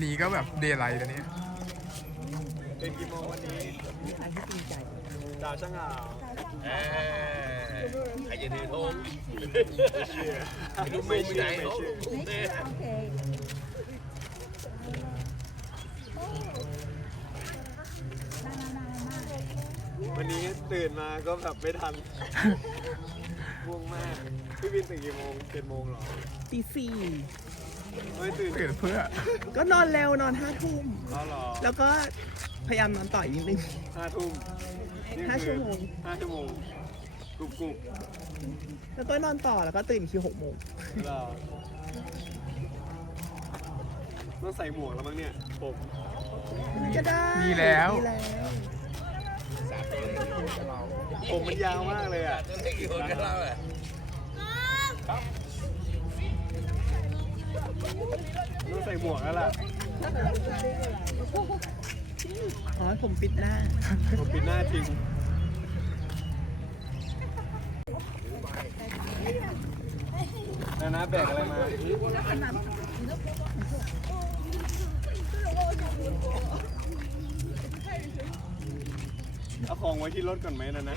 โค้งสองวันนี้ก็แบบเดย์ไลท์นะเนี่ยเป็นกี่โมงวันนี้ดาวช่างอ่าวเอ้ยใครจะถือธงไม่เชื่อไม่รู้ไม่ไหนเขาลูกเนี่ยวันนี้ตื่นมาก็แบบไม่ทันง่วงมาก พี่บินตื่นกี่โมงเจ็ดโมงเหรอตีสี่ไม่ ตื่นตื่นเพื่อก็นอนเร็วนอนห้าทุ่มเขาเหรอแล้วก็พยายามนอนต่ออีกนิดนึงห้าทุ่มนี่ห้าคือชั่วโมงห้าชั่วโมงกรุบกรุบแล้วก็นอนต่อแล้วก็ตื่นคิวหกโมงเหรอต้องใส่หมวกแล้วมั้งเนี่ยผมก็ได้มีแล้วมีแล้วผมมันยาวมากเลยอะ ต้องใส่หมวกแล้วล่ะอ๋อผมปิดหน้า ผมปิดหน้าทิ้งนะนะแบกอะไรมาเอาของไว้ที่รถก่อนไหมนะนะ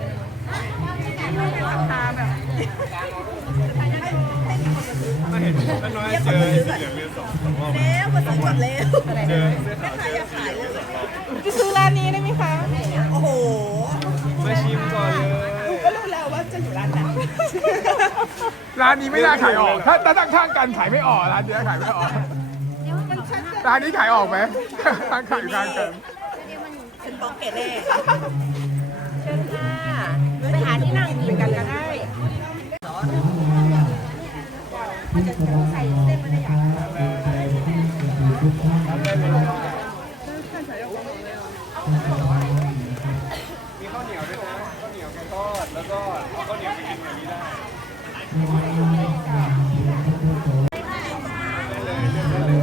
ไม่เห็นถ้น้อยเจอสีเหลืองเรียนสองสองรอบแล้วมาซื้อหมดแล้วเจอเสื้อขาวเจอสีเหลืองเรียนสองรอบจะซื้อร้านนี้ได้ไหมคะ โอ้โหมาชิมก่อนเลยก็รู้แล้วว่าจะอยู่ร้านไหนร้านนี้ไม่น่าขายออก ถ้าถ้าตั้งข้างกันขายไม่ออกร้านเนี้ยขายไม่ออกร้านนี้ขายออกไหมตั้งขายข้างกันเป็นบล็อกเกเล่เชิญค่ะไปหาที่นั่งกินกันก็ได้ มีข้าวเหนียวด้วยนะข้าวเหนียวไก่ทอดแล้วก็เอาข้าวเหนียวไปกินแบบนี้ได้เลยเลือกได้เลย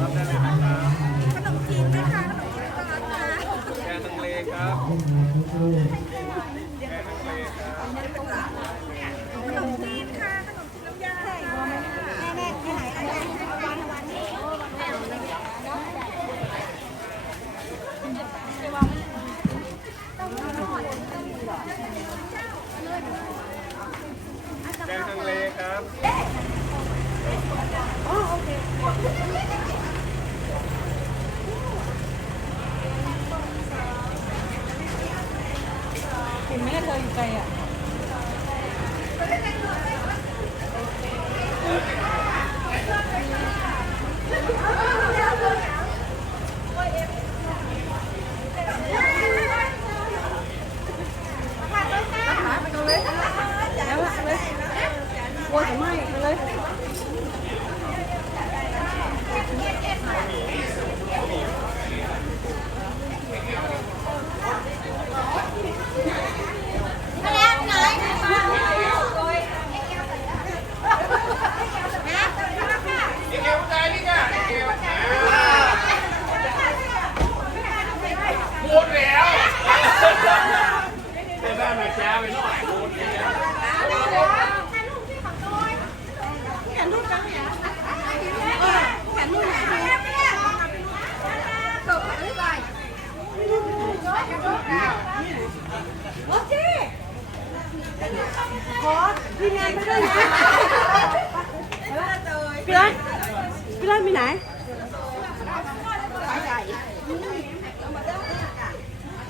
รับได้เลยนะครับ ขนมจีนไหมคะขนมจีนก็รับนะ แกงทังเลครับ ขนมจีนค่ะขนมจีนน้ำยาค่ะแม่แม่ไหนอันนี้วันวันนี้ แกงทังเลครับ เห็น ไหมเธออยู่ไกลอะพี่รันพี่รันไปไหนเอาไปถ่ายตรงนี้ไหมหน้าวัดไหม เ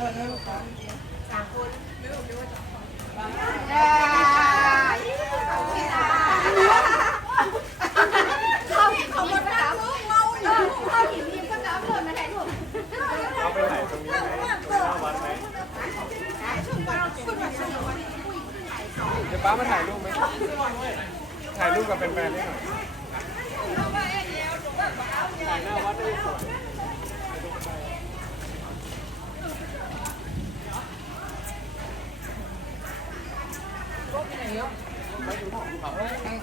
ดี๋ยวป้ามาถ่ายรูปไหมถ่ายรูปกับแฟนๆได้หน่อยถ่ายหน้าวัดได้สวย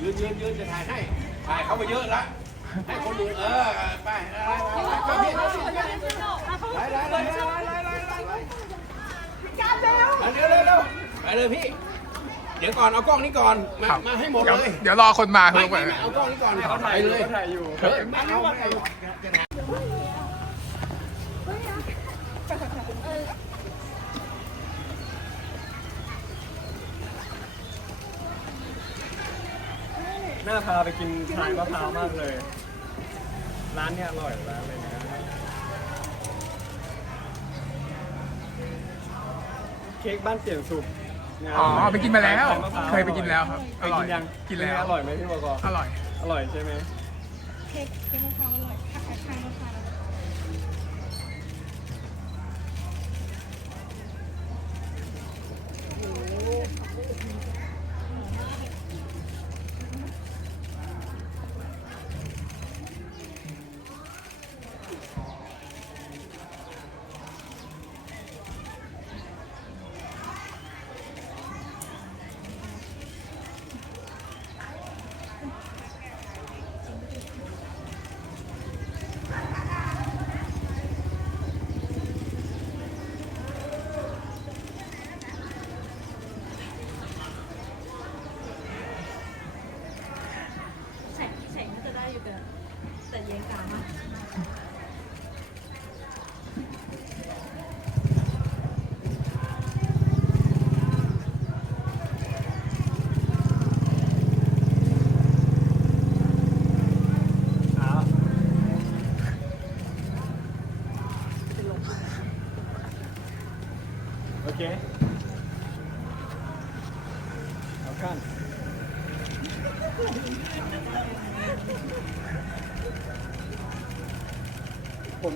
ยืนยืนยืนจะถ่ายให้ ถ่ายเขาไปเยอะละให้คนดูเออ ไปไปไปไปไปไปไปเร็วเร็วเร็วไปเลยพี่ เดี๋ยวก่อนเอากล้องนี้ก่อน มา มาให้หมดเลย เดี๋ยวรอคนมาเพิ่มไปเอากล้องนี้ก่อนถ่าไปยเลยถ่ายอยู่เฮ้ยม่เอาไม่เอา น่าพาไปกินชายมะพร้าวมากเลย ร้านเนี้ยอร่อยร้านเลยนะเค้กบ้านเสี่ยงสุกงานอ๋อไปกินมาแล้วเคยไปกินแล้วครับอร่อยยังกินแล้ว อร่อยไหมพี่บอกอร่อย อร่อยใช่ไหมเค้กเค้กมะพร้าวอร่อยผักกระายมะพร้าว แต่เย็งกามาก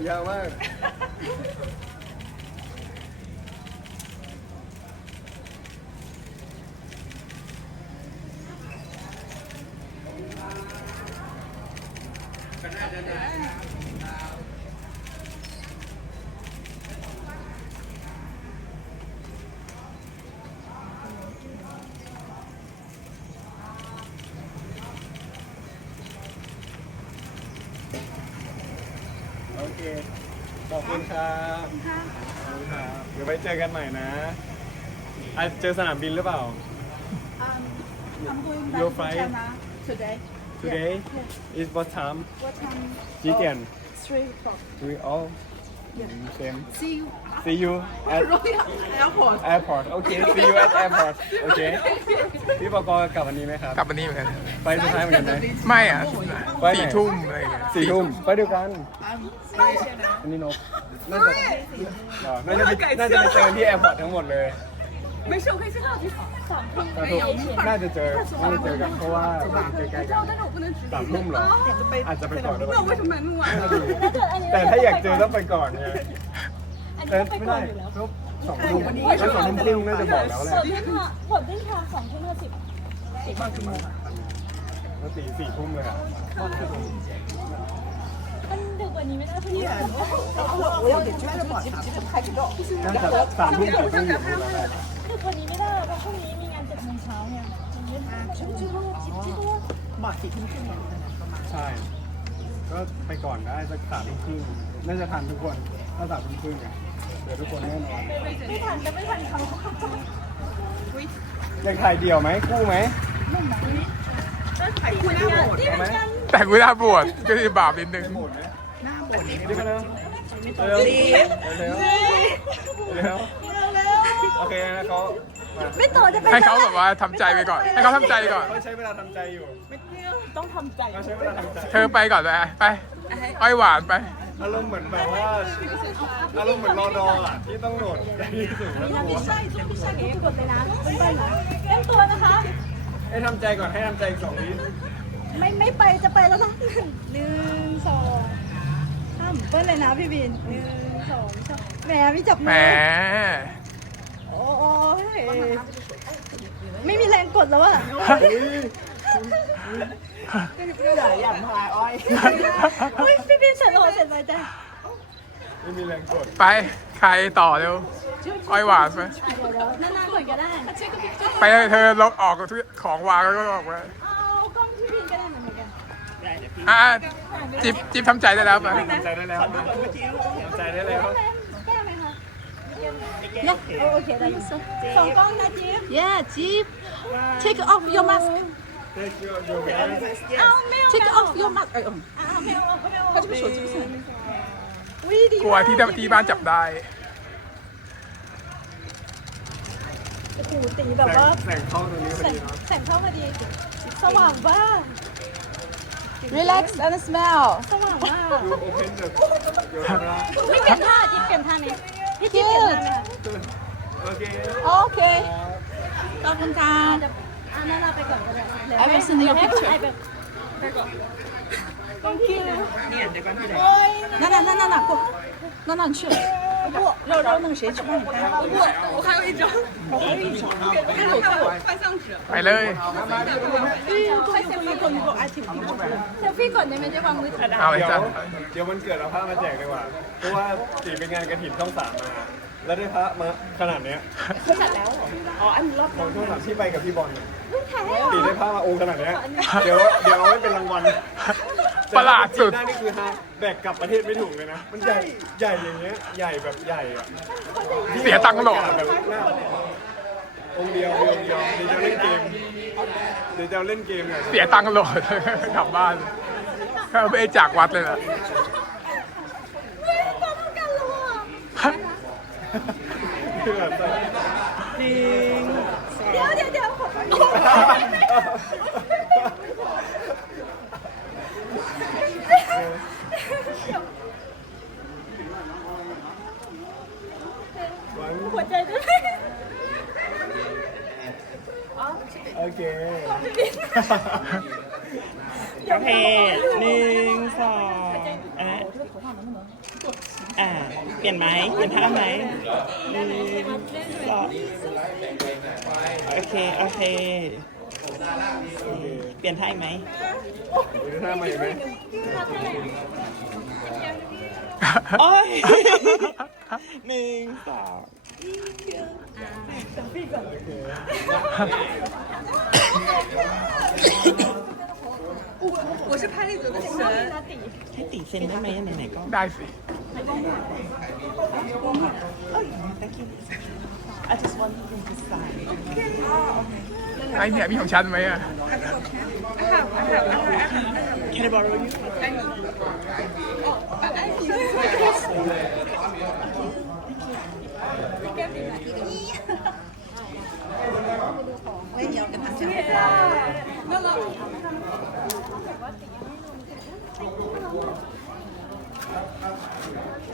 ผมยาวมาก โอเค ขอบ คุณครับขอบคุณครับเดี๋ยวไปเจอกันใหม่นะอะเจอสนามบินหรือเปล่า I'm going Your back to flight? China today. today is what time What time? 几点 Three o'clock. three all same See you see you at airport. airport okay see you at airport โอเค พี่ปอกอกลับวันนี้ไหมครับ กลับวันนี้เหมือนกันไปสุดท้ายเหมือนกันไหม ไม่อะไปไหน สี่ทุ่มอะไรอย่างเงี้ยสี่ทุ่มไปเดียวกัน อันนี้นก น่าจะเหรอน่าจะไปน่าจะไปเจอที่แอร์พอร์ตทั้งหมดเลย ไม่ใช่ไม่ใช่น่าจะเจอ น่าจะเจอกันเพราะว่าใกล้ๆกันสามทุ่มเหรอ อาจจะไปก่อนได้น่าจะอยู่แต่ถ้าอยากเจอต้องไปก่อนไง แต่ไม่ได้ก็สองทุ่มแล้วสองทุ่มครึ่งน่าจะบอกแล้วแหละผลเดินทางผลเดินทางสองทุ่มห้าสิบแล้วสี่สี่ทุ่มเลยอะมันดึกกว่านี้ไม่ได้พี่น่าจะสามทุ่มสี่ทุ่มอยู่นู่นแล้วแหละดึกกว่านี้ไม่ได้เพราะพรุ่งนี้มีงานเจ็ดโมงเช้าเนี่ยมันไม่ได้ชิบชิบชิบชิบใช่ก็ไปก่อนได้สักสามทุ่มครึ่งน่าจะทันทุกคนถ้าสามทุ่มครึ่งอะ เดี๋ยวทุกคนแน่นอนไม่ทันจะไม่ทันเขาอยากถ่ายเดี่ยวไหมคู่ไหมนี่เหมือนกันแต่กูน่าบวชก็คือบาปนิดนึงหมุนไหมหน้าหมุนนี่มาเร็วเร็วเร็วเร็วโอเคนะเขามาไม่ต่อจะไปให้เขาแบบว่าทำใจไปก่อน ให้เขาทำใจก่อนเขาใช้เวลาทำใจอยู่ต้องทำใจเขาใช้เวลาทำใจ เธอไปก่อนไปไปอ้อยหวานไป อารมณ์เหมือนแบบว่าอารมณ์เหมือนรอดออะที่ต้องโหลดใจที่สุดแล้วกลัวใช่ทุกใช่ทุกกดเลยนะเบิ้ลนะเล่นตัวนะคะ ให้ทำใจก่อนให้ทำใจอีกสองวิไม่ไม่ไปจะไปแล้วนะหนึ่งสองสามเบิ้ลเลยนะพี่บินหนึ่งสองสามแหมพี่จับแหมมือโอ้ยไม่มีแรงกดแล้วอะ อุ้ยพี่บินเสร็จแล้วเหรอเสร็จไปจ้ะไม่มีแรงกดไปใครต่อเร็วอ้อยหวานไปนานๆก่อนก็ได้ไปเลยเธอลบออกทุกของวางแล้วก็ออกไปเอากล้องพี่บินก็ได้เหมือนกันอะจิ๊บจิ๊บทำใจได้แล้วไปทำใจได้แล้วทำใจได้แล้วแก้ไหมคะโอเคได้สองกล้องนะจิ๊บ Yeah, Jeep. Take off your mask. Take off your mask เออเขาจะไปสวยจะไปสวยอุ้ยดีกลัวที่ที่บ้านจับได้โอ้ตีแบบว่าแสงเข้าตรงนี้พอดีแสงเข้าพอดีสว่างว่า Relax and smell สว่างว่าไม่เปลี่ยนท่าจิ๊บเปลี่ยนท่านี้พี่จิ๊บเปลี่ยนท่านี้โอเค โอเคขอบคุณจ้า นั่นเราไปก่อนก็ได้ I will send you a picture. ไปแบบไปก่อน Thank you 娜娜娜娜娜过，娜娜你去。不，让让那个谁去帮你拍。不，我还有一张，我还有一张，但是我看我拍相纸。 ไปเลย 快先飞过，你给我爱挺挺住。 เซลฟี่ก่อนได้ไหมด้วยความมือถือ เอาเลย เดี๋ยว จ้ะ เดี๋ยวมันเกิดเอาผ้ามาแจกดีกว่า เพราะว่าตีเป็นงานกระถิ่นช่องสามมา แล้วได้พระมาขนาดเนี้ยอ๋ออันรอบของช่องสามที่ไปกับพี่บอลเนี่ยตีได้พระมาองค์ขนาดเนี้ยเดี๋ยวเดี๋ยวเอาไว้เป็นรางวัลประหลาดสุด แต่ถ้าตีได้นี่คือฮะแบกกลับประเทศไม่ถูกเลยนะ มันใหญ่ใหญ่อย่างเงี้ยใหญ่แบบใหญ่อะเสียตังค์โหลดแบบหน้าองค์เดียวองค์เดียวเดี๋ยวจะเล่นเกมเดี๋ยวจะเล่นเกมเนี่ย เสียตังค์โหลด กลับบ้านเขาไปจากวัดเลยนะ คือแงเดี๋ยวเดี๋ยวเดี๋ยวขอโทษหัวใด้วยโอเค โอเค นี่ อ่า เปลี่ยนไหมเปลี่ยนท่าไหมหนึ่งสองโอเค โอเค เปลี่ยนท่าอีกไหม ดูหน้าใหม่ไหม โอ้ยหนึ่งสอง 我是拍立得的神。 ให้ตีเซ็นได้ไหมไหนๆก็ได้สิ เอ้ไอเนี่ยมีของฉันไหมอะ Can I borrow you มเดียวกันทั้งชีวิ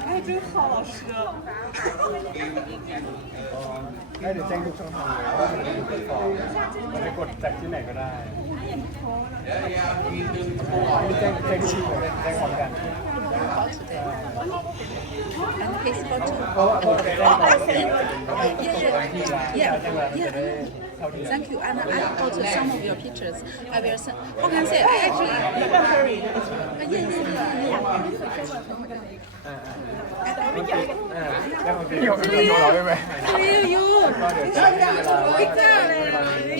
哎，真好，老师。 ได้เดี๋ยวแจ้งทุกช่องทางเลยว่าเป็นทุกฟอร์มเราจะกดจากที่ไหนก็ได้ไม่แจ้งแจ้งที่เลยแจ้งพร้อมกัน And his photo. เพราะว่าเพราะว่าแจ้งก่อนแล้วเดี๋ยวที่ร้าน Yeah, แจ้งร้านมันจะได้ yeah. เท่าที่ Thank you. And I photo some of your pictures. I will send. How can I say? I actually. Don't hurry Uh, yeah, yeah, yeah. อ่าแล้วมันเป็นมีของมีของเราได้ไหม Will you? ก็เดี๋ยวแจ้งเวลาว่า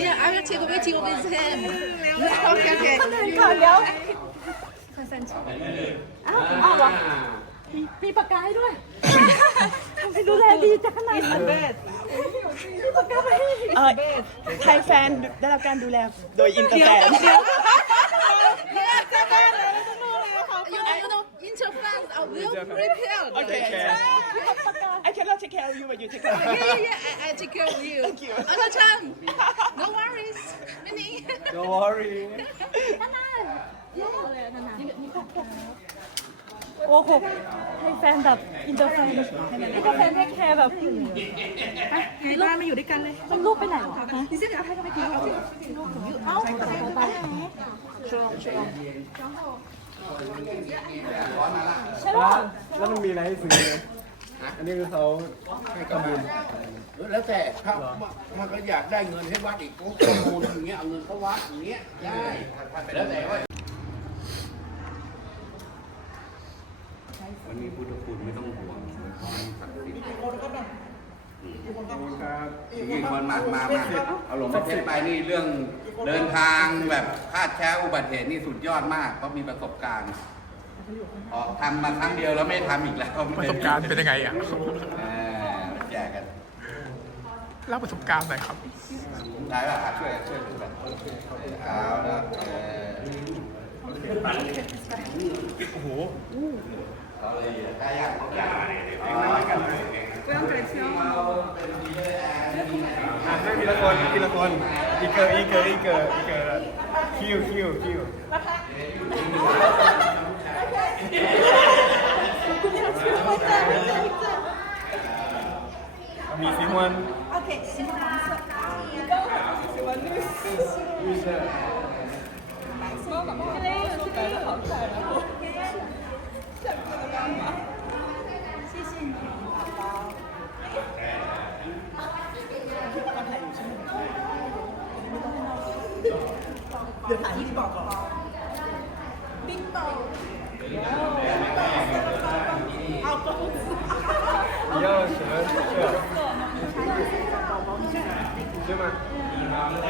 Yeah, I will take a video with him. Okay, okay. ก่อนเดี๋ยวคอนเซนต์อ้าวอ้าวเหรอมีมีปากกาให้ด้วยทำไมดูแลดีจังขนาดนั้นมีปากกาให้ เออไทยแฟนได้รับการดูแลโดยอินเตอร์แฟน You know, you know, inter fans are well prepared. Okay. I cannot take care of you but you take care of Yeah, me yeah, yeah. I, I take care of you. Thank you. Other time. No worries. Minnie. Don't worry โอ้โหให้แฟนแบบอินเตอร์แฟนให้แฟนให้แคร์แบบไงบ้านมาอยู่ด้วยกันเลยมันลูกไปไหนวะดิฉันอยากให้เขาไปกินลูกผมอยู่เอ้าไปไหไปชลองชลองใช่ป่แล้วมันมีอะไรให้ซื้อเนี่ยอันนี้คือเขาให้กำอมูแล้วแต่ถ้ามันก็อยากได้เงินให้วัดอีกโอ้อมูอย่างเงี้ยเอาเงินเขาวัดอย่างเงี้ยได้แล้วแต่ วันนี้พุทธคุณไม่ต้องห่วงศักดิ์สิทธิ์นี่คนมามามาเอาหลวงพ่อเพชรไปนี่เรื่องเดินทางแบบคาดแคล้วอุบัติเหตุนี่สุดยอดมากเพราะมีประสบการณ์ออกทำมาครั้งเดียวแล้วไม่ทำอีกแล้วประสบการณ์เป็นยังไงอะเออแจกกันเล่าประสบการณ์หน่อยครับได้ป่ะช่วยช่วยดูแบบเอาละเออโอ้โหเอาเลยได้ยังได้ อ่ะให้ทีละคนทีละคนอีเกอร์อีเกอร์อีเกอร์อีเกอร์คิวคิวคิวมีซิมวัน 比较喜欢这， 谢谢，你，宝宝。对？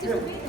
是红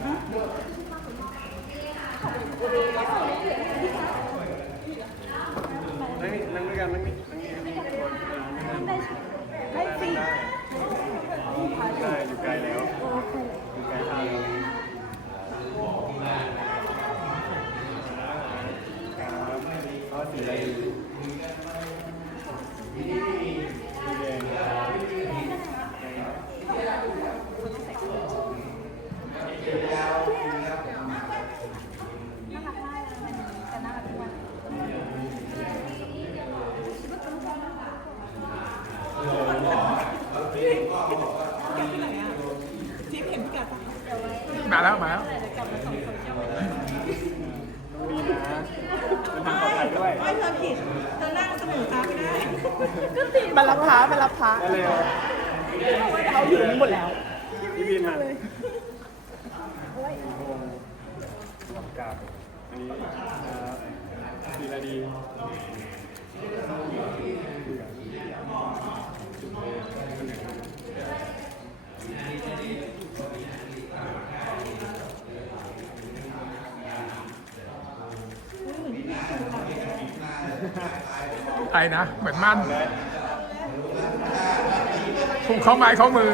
มาแล้วมาแล้ว ดีนะเป็นทางปลอดภัยด้วย ไม่เธอผิดเธอนั่งเสมอตาไม่ได้ มารับพระมารับพระ ได้เลย เขาอยู่นี่หมดแล้ว พี่บินมากับอันนี้สีระดีไอ้นะ เหมือนมั่นผูกข้อไม้เข้อมือ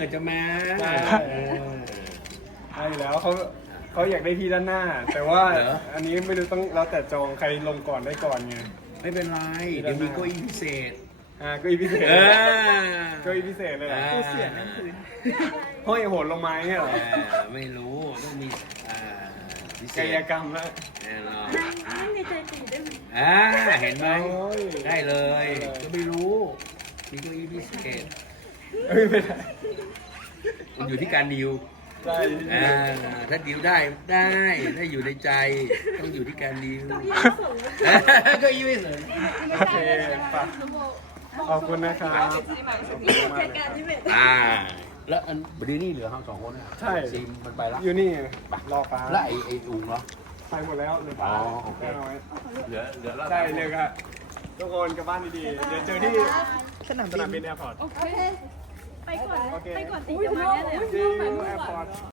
กิดจะมาใช่ เออ ใช่แล้วเขาเขาอยากได้ที่ด้านหน้า แต่ว่าเหรอ อันนี้ไม่รู้ต้องแล้วแต่จองใครลงก่อนได้ก่อนไงไม่เป็นไร เดี๋ยวมีเก้าอี้พิเศษอ่าเก็อีพิเศษเออเก็อีพิเศษเลยเหรออ่าเสียนั่นคือห้อยโหนลงไม้เนี่ยเหรอเออไม่รู้ต้องมีอ่าพิเศกาษยกรรมละแน่นอน นั่งในใจตีได้ไหมอ่าเห็นไหมโอ้ยได้เลยก็ไม่รู้มีเก้าอี้พิเศษ เอ้ยไม่ได้มันอยู่ที่การดีลได้อ่าถ้าดีลได้ได้ ถ้าอยู่ในใจต้องอยู่ที่การดีลเก็อี้ไม่เสริมโอเคปะขอบคุณนะครับขอบคุณมากเลยครับอ่า แล้วอันบดีนี่เหลือเราสองคนนะใช่ซิมมันไปแล้วอยู่นี่รอฟ้าแล้วไอ้ไอ้อุงเหรอไปหมดแล้วเหลือฟ้าอ๋อโอเคแค่น้อยเหลือเหลือแล้วใช่เลยครับทุกคนกลับบ้านดีๆเดี๋ยวเจอที่สนามบินแอร์พอร์ตไป ก่อนโอเคไปก่อนตีกับมาเนี่ย See you airport